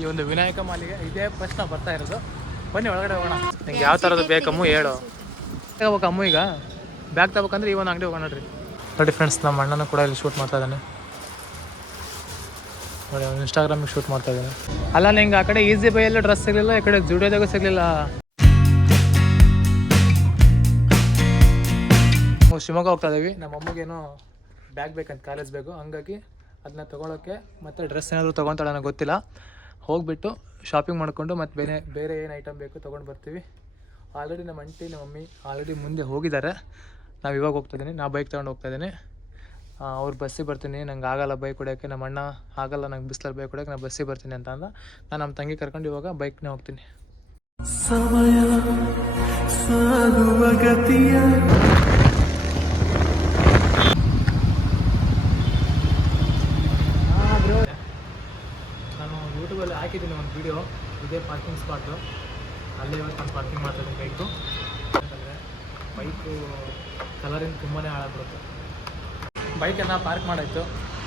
ಈ ಒಂದು ವಿನಾಯಕ ಮಾಲಿಗೆ ಇದೇ ಫಸ್ಟ್ ನಾವು ಬರ್ತಾ ಇರೋದು. ಬನ್ನಿ ಒಳಗಡೆ ಹೋಗೋಣ. ನಿಂಗೆ ಯಾವ ಥರದ್ದು ಬೇಕಮ್ಮು ಹೇಳು. ತಗೋಬೇಕು ಅಮ್ಮು ಈಗ ಬ್ಯಾಗ್ ತಗೋಬೇಕಂದ್ರೆ ಈ ಒಂದು ಅಂಗಡಿ ಹೋಗೋಣ ನೋಡ್ರಿ. ನೋಡಿ ಫ್ರೆಂಡ್ಸ್, ನಮ್ಮ ಅಣ್ಣನೂ ಕೂಡ ಇಲ್ಲಿ ಶೂಟ್ ಮಾಡ್ತಾ ಇದ್ದಾನೆ ನೋಡಿ. ಅವ್ನು ಇನ್ಸ್ಟಾಗ್ರಾಮಿಗೆ ಶೂಟ್ ಮಾಡ್ತಾ ಇದ್ದಾನೆ. ಅಲ್ಲ ನಿಂಗೆ ಆ ಕಡೆ ಈಸಿ ಬೈಯಲ್ಲೂ ಡ್ರೆಸ್ ಸಿಗಲಿಲ್ಲ, ಈ ಕಡೆ ಜುಡಿಯೋದಾಗೂ ಸಿಗಲಿಲ್ಲ. ಶಿವಮೊಗ್ಗ ಹೋಗ್ತಾ ಇದ್ದೀವಿ. ನಮ್ಮ ಅಮ್ಮಗೇನೋ ಬ್ಯಾಗ್ ಬೇಕಂತ, ಕಾಲೇಜ್ ಬ್ಯಾಗು. ಹಂಗಾಗಿ ಅದನ್ನ ತೊಗೊಳೋಕ್ಕೆ ಮತ್ತು ಡ್ರೆಸ್ ಏನಾದರೂ ತೊಗೊತಾಳೆ ನನಗೆ ಗೊತ್ತಿಲ್ಲ. ಹೋಗಿಬಿಟ್ಟು ಶಾಪಿಂಗ್ ಮಾಡಿಕೊಂಡು ಮತ್ತು ಬೇರೆ ಏನು ಐಟಮ್ ಬೇಕು ತೊಗೊಂಡು ಬರ್ತೀವಿ. ಆಲ್ರೆಡಿ ನಮ್ಮ ಆಂಟಿ ನಮ್ಮ ಮಮ್ಮಿ ಆಲ್ರೆಡಿ ಮುಂದೆ ಹೋಗಿದ್ದಾರೆ. ನಾವು ಇವಾಗ ಹೋಗ್ತಾಯಿದ್ದೀನಿ. ನಾ ಬೈಕ್ ತೊಗೊಂಡು ಹೋಗ್ತಾಯಿದ್ದೀನಿ. ಅವ್ರು ಬಸ್ಸಿಗೆ ಬರ್ತೀನಿ, ನಂಗೆ ಆಗಲ್ಲ ಬೈಕ್ ಹೊಡ್ಯೋಕ್ಕೆ. ನಮ್ಮ ಅಣ್ಣ ಆಗಲ್ಲ ನಂಗೆ ಬಿಸ್ಲಲ್ಲಿ ಬೈಕ್ ಹೊಡ್ಯೋಕ್ಕೆ, ನಾನು ಬಸ್ಸಿಗೆ ಬರ್ತೀನಿ ಅಂತ ಅಂದ. ನಾನು ನಮ್ಮ ತಂಗಿ ಕರ್ಕೊಂಡು ಇವಾಗ ಬೈಕ್ನೇ ಹೋಗ್ತೀನಿ. ಸಮಯ ಸಾಗುವ ಗತಿಯ ನಾನು ಯೂಟ್ಯೂಬಲ್ಲಿ ಹಾಕಿದ್ದೀನಿ ಒಂದು ವಿಡಿಯೋ. ಇದೇ ಪಾರ್ಕಿಂಗ್ ಸ್ಪಾಟು. ಅಲ್ಲೇ ಇವತ್ತು ನಾನು ಪಾರ್ಕಿಂಗ್ ಮಾಡ್ತಾಯಿದ್ದೀನಿ ಬೈಕು. ಯಾಕಂದರೆ ಬೈಕು ಕಲರಿಂದ ತುಂಬಾ ಹಾಳಾಗ್ಬಿಡುತ್ತೆ. ಬೈಕನ್ನು ಪಾರ್ಕ್ ಮಾಡಾಯಿತು.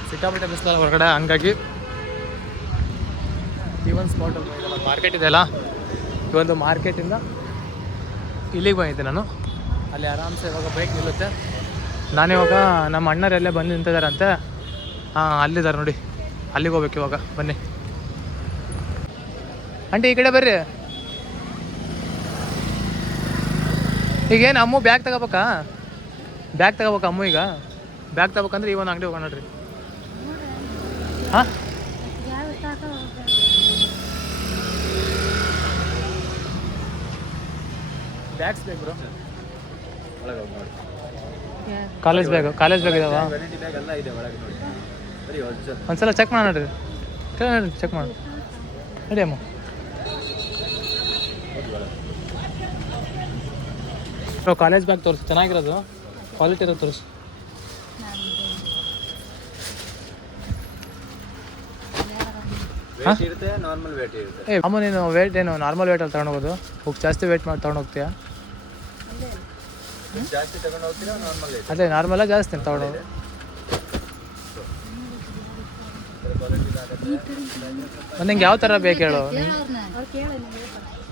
ಸಿಕ್ಕಾಪಟ್ಟೆ ಬಿಸಿಲ ಹೊರಗಡೆ, ಹಂಗಾಗಿ ಈ ಒಂದು ಸ್ಪಾಟ್ ಇದೆಲ್ಲ ಮಾರ್ಕೆಟ್ ಇದೆಯಲ್ಲ, ಈ ಒಂದು ಮಾರ್ಕೆಟಿಂದ ಇಲ್ಲಿಗೆ ಬಂದಿದ್ದೆ ನಾನು. ಅಲ್ಲಿ ಆರಾಮ್ಸೆ ಇವಾಗ ಬೈಕ್ ನಿಲ್ಲುತ್ತೆ. ನಾನಿವಾಗ ನಮ್ಮ ಅಣ್ಣರೆಲ್ಲೇ ಬಂದು ನಿಂತಿದ್ದಾರಂತೆ. ಅಲ್ಲಿದ್ದಾರೆ ನೋಡಿ, ಅಲ್ಲಿಗೆ ಹೋಗ್ಬೇಕು ಇವಾಗ. ಬನ್ನಿ ಆಂಟಿ, ಈ ಕಡೆ ಬರ್ರಿ. ಈಗೇನು ಅಮ್ಮು ಬ್ಯಾಗ್ ತಗೋಬೇಕಾ? ಬ್ಯಾಗ್ ತಗೋಬೇಕಾ ಅಮ್ಮು ಈಗ? ಬ್ಯಾಗ್ ತಗೋಬೇಕಂದ್ರೆ ಈ ಒಂದು ಅಂಗಡಿ ಹೋಗೋಣ ನೋಡ್ರಿ. ಹಾಂ, ಬ್ಯಾಗ್ಸ್ ಬೇಕು ಬ್ರೋ. ಕಾಲೇಜ್ ಬ್ಯಾಗ್ ಇದಾವ? ಒಂದ್ಸಲ ಚೆಕ್ ಮಾಡೋಣ ನೋಡ್ರಿ. ಚೆಕ್ ಮಾಡೋಣ ನೋಡಿ ಅಮ್ಮ. ಕಾಲೇಜ್ ಬ್ಯಾಗ್ ತೋರಿಸಿ, ಚೆನ್ನಾಗಿರೋದು, ಕ್ವಾಲಿಟಿ ಇರೋದು ತೋರಿಸಿ. ಅಮ್ಮ ನೀನು ವೇಟ್ ಏನು ನಾರ್ಮಲ್ ವೇಟಲ್ಲಿ ತಗೊಂಡು ಹೋಗೋದು? ಜಾಸ್ತಿ ವೇಟ್ ಮಾಡಿ ತಗೊಂಡು ಹೋಗ್ತೀಯಾ? ಅದೇ ನಾರ್ಮಲ್ಲ ಜಾಸ್ತಿ ತಗೊಂಡು. ನಿಂಗೆ ಯಾವ ಥರ ಬೇಕು ಹೇಳು?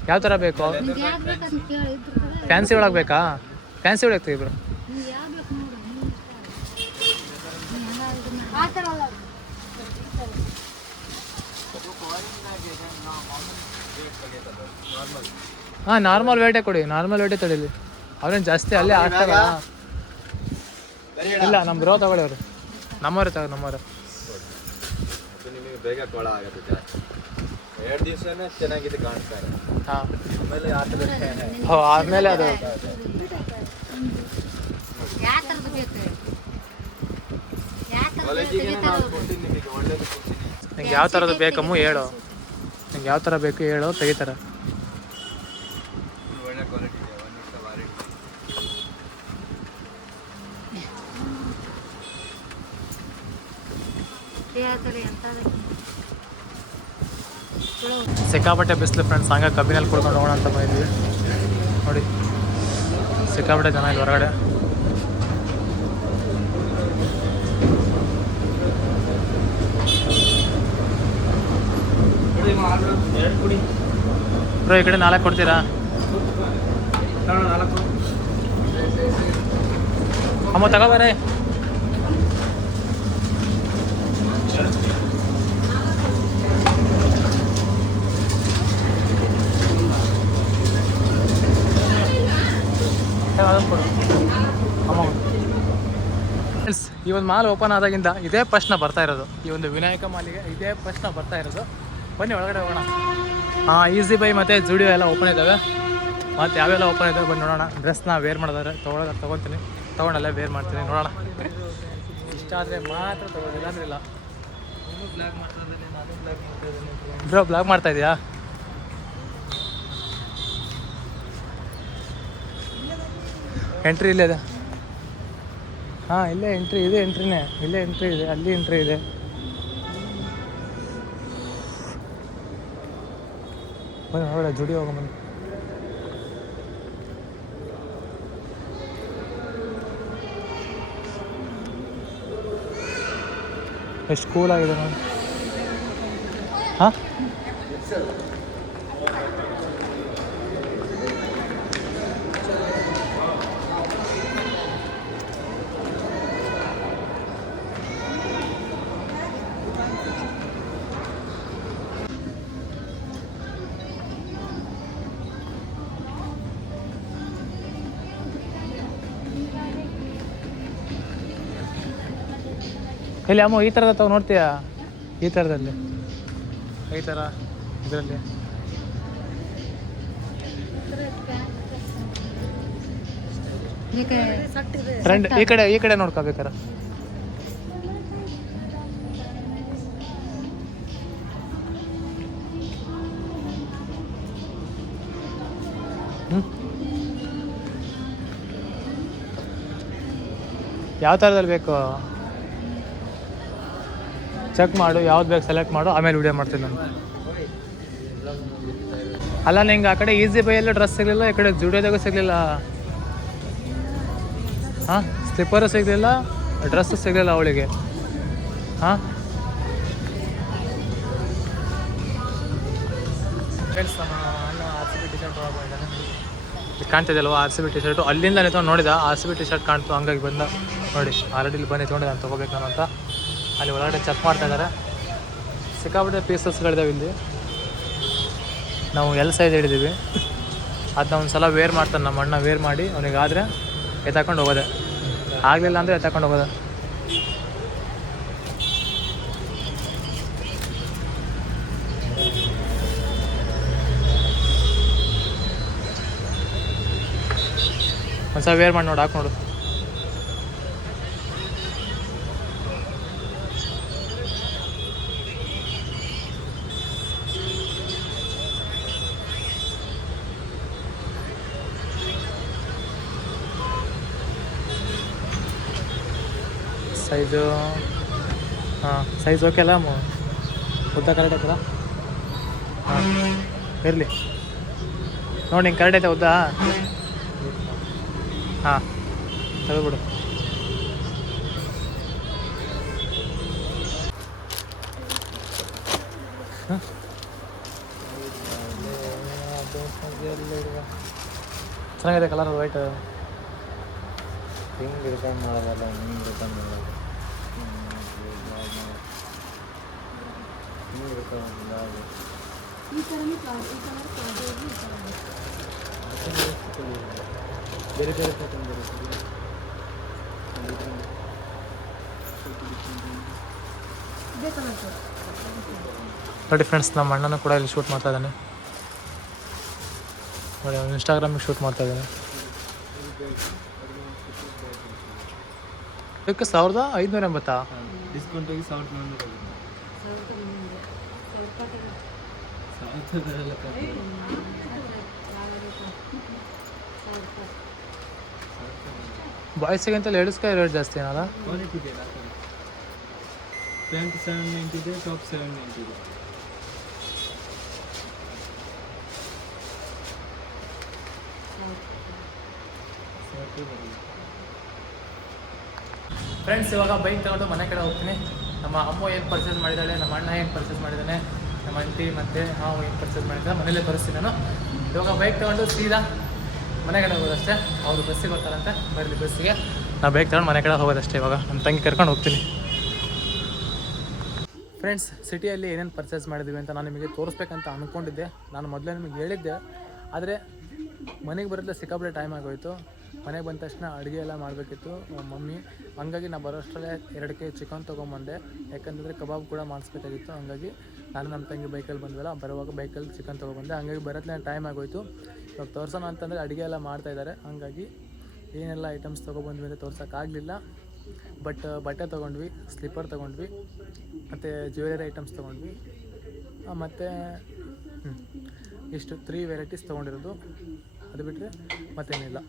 ಯಾವ ಥರ ಬೇಕು? ಫ್ಯಾನ್ಸಿ ಒಳಗೆ ಬೇಕಾ? ಫ್ಯಾನ್ಸಿ ಒಳಗೆ ತೆಗಿಬ್ರು. ಹಾಂ, ನಾರ್ಮಲ್ ವೇಟೇ ಕೊಡಿ. ನಾರ್ಮಲ್ ವೇಟೇ ತಡೀಲಿ. ಅವ್ರೇನು ಜಾಸ್ತಿ ಅಲ್ಲೇ ಆಗ್ತಾರಲ್ಲ. ಇಲ್ಲ, ನಮ್ಮ ಬ್ರೋ ತಗೊಳ್ಳಿ. ಅವರು ನಮ್ಮವ್ರೆ ತಗೋ, ನಮ್ಮವ್ರೆ. ಬೇಗ ಕೊಳ ಆಗುತ್ತೆ ಜಾಸ್ತಿ. 2 ದಿವಸನೇ ಚೆನ್ನಾಗಿದೆ ಕಾಣ್ತಾರೆ. ಹಾಂ, ಆಮೇಲೆ ಆದಮೇಲೆ ಅದು ನಿಂಗೆ ಯಾವ ಥರದ್ದು ಬೇಕಮ್ಮು ಹೇಳು. ನಿಂಗೆ ಯಾವ ಥರ ಬೇಕು ಹೇಳು, ತೆಗಿತಾರೆ. ಒಳ್ಳೆ ಕ್ವಾಲಿಟಿ ಇದೆ, 1 ವರ್ಷ ವಾರಂಟಿ. ಸಿಕ್ಕಾಪಟ್ಟೆ ಬಿಸಿಲು ಫ್ರೆಂಡ್ಸ್. ಹಂಗೆ ಕಬ್ಬಿನಲ್ಲಿ ಕುಡ್ಕೊಂಡು ಹೋಗೋಣ ಅಂತ ಬಂದಿದ್ವಿ ನೋಡಿ. ಸಿಕ್ಕಾಪಟ್ಟೆ ಜನ ಇಲ್ಲಿ ಹೊರಗಡೆ. ಬ್ರೋ, ಈ ಕಡೆ 4 ಕೊಡ್ತೀರಾ? ಅಮ್ಮ ತಗೋಬಾರೆ. ಈ ಒಂದು ಮಾಲ್ ಓಪನ್ ಆದಾಗಿಂದ ಇದೇ ಫಸ್ಟ್ ನಾವು ಬರ್ತಾ ಇರೋದು. ಈ ಒಂದು ವಿನಾಯಕ ಮಾಲಿಗೆ ಇದೇ ಫಸ್ಟ್ ನಾವು ಬರ್ತಾ ಇರೋದು. ಬನ್ನಿ ಒಳಗಡೆ ಹೋಗೋಣ. ಈಸಿ ಬೈ ಮತ್ತು ಜುಡಿಯೋ ಎಲ್ಲ ಓಪನ್ ಇದ್ದಾವೆ. ಮತ್ತು ಯಾವೆಲ್ಲ ಓಪನ್ ಇದ್ದಾವೆ ಬನ್ನಿ ನೋಡೋಣ. ಡ್ರೆಸ್ನ ವೇರ್ ಮಾಡಿದಾರೆ. ತೊಗೊತೀನಿ, ತೊಗೊಂಡಲ್ಲೇ ವೇರ್ ಮಾಡ್ತೀನಿ. ನೋಡೋಣ, ಇಷ್ಟ ಆದರೆ ಮಾತ್ರ ತೊಗೊಳ್ಳೋದಿಲ್ಲ ಅಂದ್ರೆ ಇಲ್ಲ. ನೀನು ಬ್ಲಾಗ್ ಮಾಡ್ತಾ ಇದ್ದೀನಿ, ನಾನು ಬ್ಲಾಗ್ ಮಾಡ್ತಾ ಇದ್ದೀನಿ. ಬ್ರೋ, ಬ್ಲಾಗ್ ಮಾಡ್ತಾ ಇದೆಯಾ? ಎಂಟ್ರಿ ಇಲ್ಲೇ ಇದೆ. ಹಾಂ, ಇಲ್ಲೇ ಎಂಟ್ರಿ ಇದೆ. ಎಂಟ್ರಿನೇ ಇಲ್ಲೇ ಎಂಟ್ರಿ ಇದೆ. ಅಲ್ಲಿ ಎಂಟ್ರಿ ಇದೆ. ಬನ್ನಿ ಹೊರಗಡೆ ಜುಡಿ ಹೋಗೋ. ಬನ್ನಿ. ಎಷ್ಟು ಕೂಲ್ ಆಗಿದೆ ನೋಡಿ. ಹಾಂ, ಎಲ್ಲಿ ಅಮ್ಮ ಈ ಥರದ ತಾವು ನೋಡ್ತೀಯಾ? ಈ ಥರದಲ್ಲಿ ಈ ಥರ ಇದರಲ್ಲಿ ಫ್ರೆಂಡ್ ಈ ಕಡೆ ನೋಡ್ಕೋಬೇಕಾರ. ಯಾವ ಥರದಲ್ಲಿ ಬೇಕು ಚೆಕ್ ಮಾಡು, ಯಾವ್ದು ಬೇಕು ಸೆಲೆಕ್ಟ್ ಮಾಡು, ಆಮೇಲೆ ವಿಡಿಯೋ ಮಾಡ್ತೀನಿ ನಾನು. ಅಲ್ಲ ನಿಂಗೆ ಆ ಕಡೆ ಈಸಿ ಬೈಯಲ್ಲೂ ಡ್ರೆಸ್ ಸಿಗಲಿಲ್ಲ, ಈ ಕಡೆ ಜುಡಿಯೋದಾಗೂ ಸಿಗಲಿಲ್ಲ. ಹಾಂ, ಸ್ಲಿಪ್ಪರು ಸಿಗಲಿಲ್ಲ, ಡ್ರೆಸ್ಸು ಸಿಗಲಿಲ್ಲ ಅವಳಿಗೆ. ಹಾಂ ಫ್ರೆಂಡ್ಸ್, ನಮ್ಮ ಅಣ್ಣ RCB ಟಿ ಶರ್ಟ್ ತೊಗೊಂಡಿದ್ದಾನೆ. ಇದು ಕಾಣ್ತಿದೆ ಅಲ್ವಾ RCB ಟಿ ಶರ್ಟು. ಅಲ್ಲಿಂದ ನಿಂತ್ಕೊಂಡು ನೋಡಿದ RCB ಟಿ ಶರ್ಟ್ ಕಾಣ್ತು, ಹಂಗಾಗಿ ಬಂದ ನೋಡಿ ಆಲ್ರೆಡಿ ಇಲ್ಲಿ ಬಂದು ತೊಗೊಂಡಿದ್ದೆ, ನಾನು ತೊಗೋಬೇಕು ನಾನು ಅಂತ. ಅಲ್ಲಿ ಒಳಗಡೆ ಚೆಕ್ ಮಾಡ್ತಾ ಇದ್ದಾರೆ. ಸಿಕ್ಕಾಪಟ್ಟೆ ಪೀಸಸ್ಗಳಿದ್ದಾವೆ ಇಲ್ಲಿ. ನಾವು ಎಲ್ ಸೈಜ್ ಹಿಡಿದೀವಿ. ಅದನ್ನ ಒಂದು ಸಲ ವೇರ್ ಮಾಡ್ತಾನೆ ನಮ್ಮ ಅಣ್ಣ, ವೇರ್ ಮಾಡಿ ಅವನಿಗಾದರೆ ಎತ್ತಾಕೊಂಡು ಹೋಗೋದೆ, ಆಗಲಿಲ್ಲ ಅಂದರೆ ಎತ್ತಾಕೊಂಡು ಹೋಗೋದೆ. ಒಂದು ಸಲ ವೇರ್ ಮಾಡಿ ನೋಡಿ, ಹಾಕ್ನೋಡು. ಸೈಜು ಹಾಂ, ಸೈಜ್ ಓಕೆ ಅಲ್ಲ ಉದ್ದ ಕರೆಕ್ಟ್ ಆಯ್ತಲ್ಲ? ಹಾಂ ಇರಲಿ ನೋಡಿ, ಹಿಂಗೆ ಕರೆಕ್ಟ್ ಐತೆ ಉದ್ದ? ಹಾಂ ತೆಗೆದುಬಿಡು. ಹಾಂ ಚೆನ್ನಾಗಿದೆ ಕಲರ್ ವೈಟ್. ಹಿಂಗೆ ರಿಟರ್ನ್ ಮಾಡೋದಲ್ಲ, ಹಿಂಗೆ ರಿಟರ್ನ್ ಮಾಡೋದು, ಹಿಂಗೆ ರಿಟರ್ನ್ ಮಾಡೋದು. ಬೇರೆ ಬೇರೆ ಪ್ಯಾಟರ್ನ್ ಬರುತ್ತೆ. ನೋಡಿ ಫ್ರೆಂಡ್ಸ್, ನಮ್ಮ ಅಣ್ಣನೂ ಕೂಡ ಇಲ್ಲಿ ಶೂಟ್ ಮಾಡ್ತಾ ಇದ್ದಾನೆ ನೋಡಿ, ಅವ್ನು ಇನ್ಸ್ಟಾಗ್ರಾಮಿಗೆ ಶೂಟ್ ಮಾಡ್ತಾ ಇದ್ದಾನೆ. ಇದಕ್ಕೆ 1580 ಡಿಸ್ಕೌಂಟ್ ಹೋಗಿ 1900. ಬಾಯ್ಸಿಗಿಂತ ಲೇಡೀಸ್ಗೆ ರೇಟ್ ಜಾಸ್ತಿ ಏನಲ್ಲ? ಕ್ವಾಲಿಟಿ ಇದೆ, ಪ್ಯಾಂಟ್ 790 ಇದೆ, ಟಾಪ್ 790 ಇದೆ. ಫ್ರೆಂಡ್ಸ್, ಇವಾಗ ಬೈಕ್ ತಗೊಂಡು ಮನೆ ಕಡೆ ಹೋಗ್ತೀನಿ. ನಮ್ಮ ಅಮ್ಮ ಏನು ಪರ್ಚೇಸ್ ಮಾಡಿದ್ದಾಳೆ, ನಮ್ಮ ಅಣ್ಣ ಏನು ಪರ್ಚೇಸ್ ಮಾಡಿದ್ದಾನೆ, ನಮ್ಮ ಅಂಟಿ ಮತ್ತು ನಾವು ಏನು ಪರ್ಚೇಸ್ ಮಾಡಿದ್ದಾರೆ ಮನೇಲೇ ತೋರಿಸ್ತೀನಿ ನಾನು. ಇವಾಗ ಬೈಕ್ ತೊಗೊಂಡು ಸೀದಾ ಮನೆ ಕಡೆ ಹೋಗೋದಷ್ಟೇ. ಅವರು ಬಸ್ಸಿಗೆ ಹೋಗ್ತಾರಂತೆ, ಬರಲಿ ಬಸ್ಸಿಗೆ. ನಾವು ಬೈಕ್ ತೊಗೊಂಡು ಮನೆ ಕಡೆ ಹೋಗೋದಷ್ಟೇ. ಇವಾಗ ನಮ್ಮ ತಂಗಿ ಕರ್ಕೊಂಡು ಹೋಗ್ತೀನಿ. ಫ್ರೆಂಡ್ಸ್, ಸಿಟಿಯಲ್ಲಿ ಏನೇನು ಪರ್ಚೇಸ್ ಮಾಡಿದ್ದೀವಿ ಅಂತ ನಾನು ನಿಮಗೆ ತೋರಿಸ್ಬೇಕಂತ ಅಂದ್ಕೊಂಡಿದ್ದೆ. ನಾನು ಮೊದಲೇ ನಿಮಗೆ ಹೇಳಿದ್ದೆ, ಆದರೆ ಮನೆಗೆ ಬರೋದ್ಲೆ ಸಿಕ್ಕಾಪಟ್ಟೆ ಟೈಮ್ ಆಗೋಯಿತು. ಮನೆಗೆ ಬಂದ ತಕ್ಷಣ ಅಡುಗೆ ಎಲ್ಲ ಮಾಡಬೇಕಿತ್ತು ಮಮ್ಮಿ. ಹಂಗಾಗಿ ನಾನು ಬರೋಷ್ಟರಲ್ಲೇ 2 kg ಚಿಕನ್ ತೊಗೊಂಬಂದೆ, ಯಾಕಂತಂದರೆ ಕಬಾಬ್ ಕೂಡ ಮಾಡಿಸ್ಬೇಕಾಗಿತ್ತು. ಹಂಗಾಗಿ ನಾನು ನಮ್ಮ ತಂಗಿ ಬೈಕಲ್ಲಿ ಬಂದ್ವಲ್ಲ, ಬರುವಾಗ ಬೈಕಲ್ಲಿ ಚಿಕನ್ ತೊಗೊಬಂದೆ. ಹಂಗಾಗಿ ಬರೋದ್ಲೇ ಟೈಮ್ ಆಗೋಯಿತು. ಇವಾಗ ತೋರ್ಸೋಣ ಅಂತಂದರೆ ಅಡುಗೆ ಎಲ್ಲ ಮಾಡ್ತಾಯಿದ್ದಾರೆ. ಹಂಗಾಗಿ ಏನೆಲ್ಲ ಐಟಮ್ಸ್ ತೊಗೊಬಂದ್ವಿ ಅಂತ ತೋರ್ಸೋಕ್ಕಾಗಲಿಲ್ಲ. ಬಟ್ ಬಟ್ಟೆ ತೊಗೊಂಡ್ವಿ, ಸ್ಲಿಪ್ಪರ್ ತೊಗೊಂಡ್ವಿ, ಮತ್ತು ಜ್ಯುವೆಲರಿ ಐಟಮ್ಸ್ ತೊಗೊಂಡ್ವಿ, ಮತ್ತು ಇಷ್ಟು 3 ವೆರೈಟೀಸ್ ತೊಗೊಂಡಿರೋದು. ಅದು ಬಿಟ್ಟರೆ ಮತ್ತೇನಿಲ್ಲ.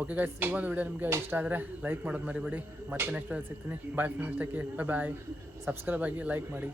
ಓಕೆ ಗೈಸ್, ಈ ಒಂದು ವಿಡಿಯೋ ನಿಮಗೆ ಇಷ್ಟ ಆದರೆ ಲೈಕ್ ಮಾಡೋದು ಮರಿಬೇಡಿ. ಮತ್ತೆ ನೆಕ್ಸ್ಟ್ ವಿಡಿಯೋ ಸಿಗ್ತೀನಿ. ಬಾಯ್ ಫ್ರೆಂಡ್ಸ್, ಟೇಕ್ ಕೇರ್, ಬಾಯ್. ಸಬ್ಸ್ಕ್ರೈಬ್ ಆಗಿ, ಲೈಕ್ ಮಾಡಿ.